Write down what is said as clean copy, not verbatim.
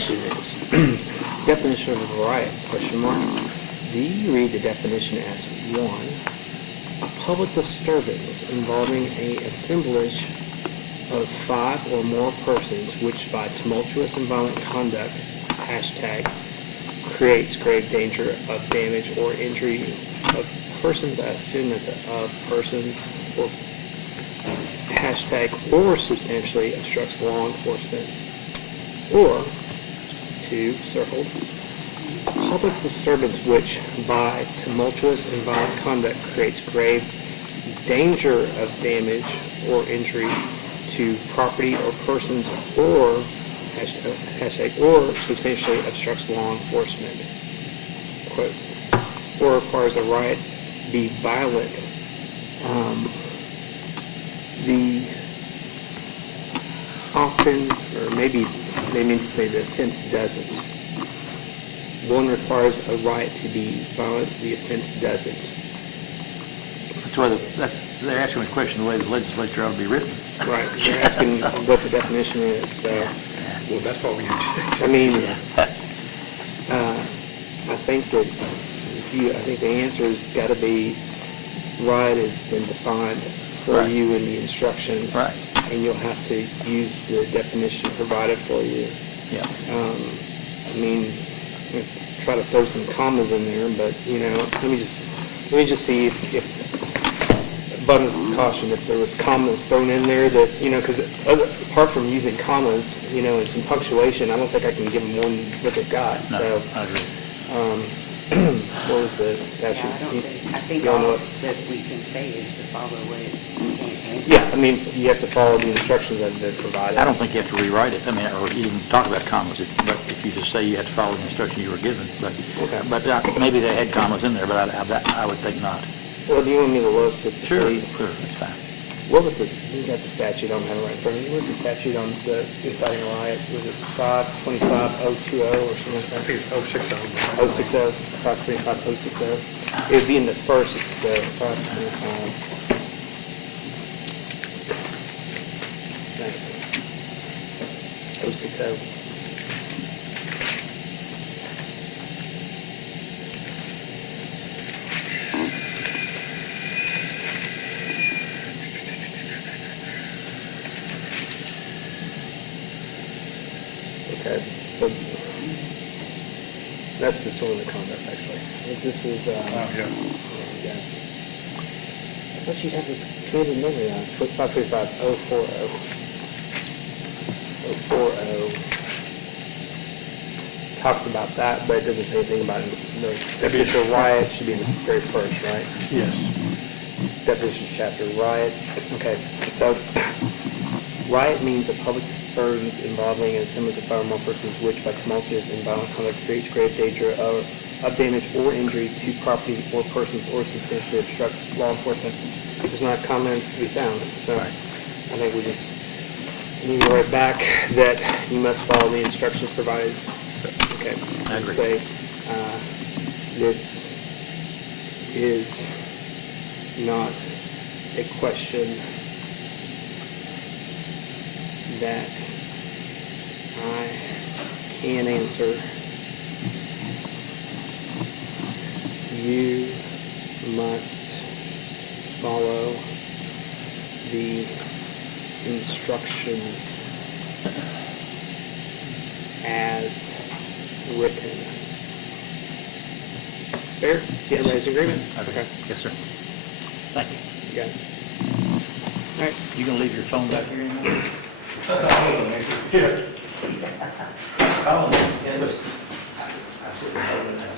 question is, definition of a riot, question mark. Do you read the definition as 1, a public disturbance involving a assemblage of 5 or more persons which by tumultuous and violent conduct, hashtag, creates grave danger of damage or injury of persons, I assume that's of persons, or hashtag, or substantially obstructs law enforcement, or 2, circled, public disturbance which by tumultuous and violent conduct creates grave danger of damage or injury to property or persons, or hashtag, or substantially obstructs law enforcement, quote, or requires a riot be violent. The often, or maybe they mean to say the offense doesn't. One requires a riot to be violent, the offense doesn't. They're asking the question the way the legislature ought to be written. Right, they're asking what the definition is, so. Well, that's what we I mean, I think that I think the answer has got to be riot has been defined for Right. you in the instructions. Right. And you'll have to use the definition provided for you. Yeah. I mean, try to throw some commas in there, but, let me just see if abundance of caution, if there was commas thrown in there that, because apart from using commas, and some punctuation, I don't think I can give them more than what they've got. No, So, I agree. what was the statute? I think Y'all know all it? that we can say is to follow what it can't answer. Yeah, I mean, you have to follow the instructions that have been provided. I don't think you have to rewrite it. I mean, or even talk about commas, but if you just say you have to follow the instruction you were given. But Okay. maybe they had commas in there, but I would think not. Well, do you want me to look just to see? Sure, that's fine. What was this? You got the statute. I don't have it right in front of me. What was the statute on the inciting riot? Was it 525-020 or something like I that? think it's 060. 060, 525-060. It would be in the first, the 525. Thanks. 060. Okay, so that's disorderly conduct, actually. This is, Yeah. yeah. I thought you'd have this committed memory on 535-040. 040 talks about that, but it doesn't say anything about it. The definition of riot should be in the very first, right? Yes. Definitions chapter, riot. Okay, so riot means a public disturbance involving an assemblage of 5 or more persons which by tumultuous and violent conduct creates grave danger of damage or injury to property or persons or substantially obstructs law enforcement. There's not a comment to be found, so I think we just need to write back that you must follow the instructions provided. Okay, I let's agree. say this is not a question that I can answer. You must follow the instructions as written. Fair? Yes. Everybody's in agreement? I agree. Okay, Yes, sir. Thank you. you got it. All right. You gonna leave your phone back here anymore? Yeah.